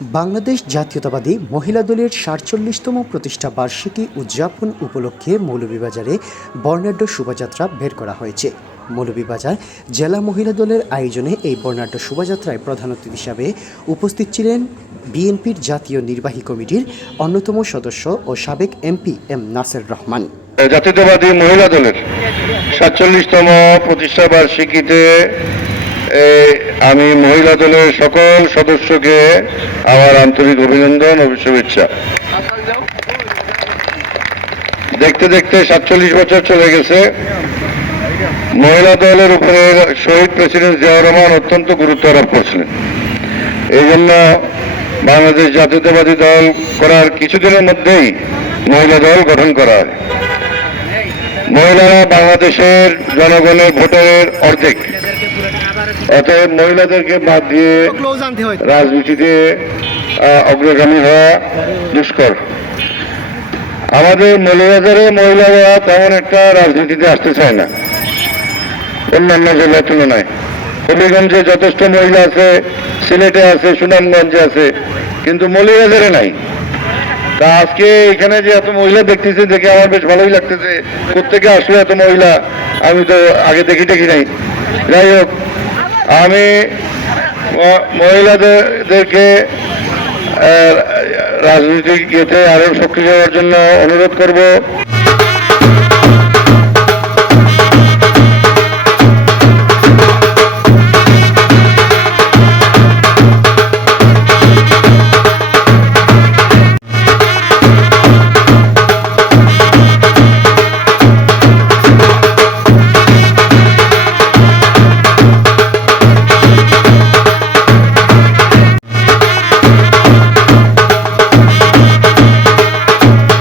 বাংলাদেশ জাতীয়তাবাদী মহিলা দলের সাতচল্লিশতম প্রতিষ্ঠা বার্ষিকী উদযাপন উপলক্ষে মৌলভীবাজারে বর্ণাঢ্য শোভাযাত্রা বের করা হয়েছে। মৌলভীবাজার জেলা মহিলা দলের আয়োজনে এই বর্ণাঢ্য শোভাযাত্রায় প্রধান অতিথি হিসাবে উপস্থিত ছিলেন বিএনপির জাতীয় নির্বাহী কমিটির অন্যতম সদস্য ও সাবেক এমপি এম নাসের রহমান। জাতীয়তাবাদী মহিলা দলের সাতচল্লিশতম প্রতিষ্ঠা বার্ষিকীতে আমি মহিলা দলের সকল সদস্যকে আমার আন্তরিক অভিনন্দন ও শুভেচ্ছা। দেখতে দেখতে সাতচল্লিশ বছর চলে গেছে। মহিলা দলের উপরে শহীদ প্রেসিডেন্ট জিয়াউর রহমান অত্যন্ত গুরুত্ব আরোপ করছিলেন। এই জন্য বাংলাদেশ জাতীয়তাবাদী দল করার কিছুদিনের মধ্যেই মহিলা দল গঠন করা হয়। মহিলারা বাংলাদেশের জনগণের ভোটারের অর্ধেক। অতএব মহিলাদেরকে বাদ দিয়ে রাজনীতিতে অগ্রগামী হওয়া দুষ্কর। আমাদের মৌলবাজারে মহিলারা তেমন একটা রাজনীতিতে আসতে চায় না। অন্যান্য জেলার তুলনায়। হবিগঞ্জে যথেষ্ট মহিলা আছে সিলেটে আছে সুনামগঞ্জে আছে কিন্তু মৌলবাজারে নাই। তা আজকে এখানে যে এত মহিলা দেখতেছে দেখে আমার বেশ ভালোই লাগতেছে কোথেকে আসলো এত মহিলা আমি তো আগে দেখি দেখি নাই। যাই হোক আমি মহিলাদেরকে রাজনৈতিক ইয়েতে আরও সক্রিয় হওয়ার জন্য অনুরোধ করব।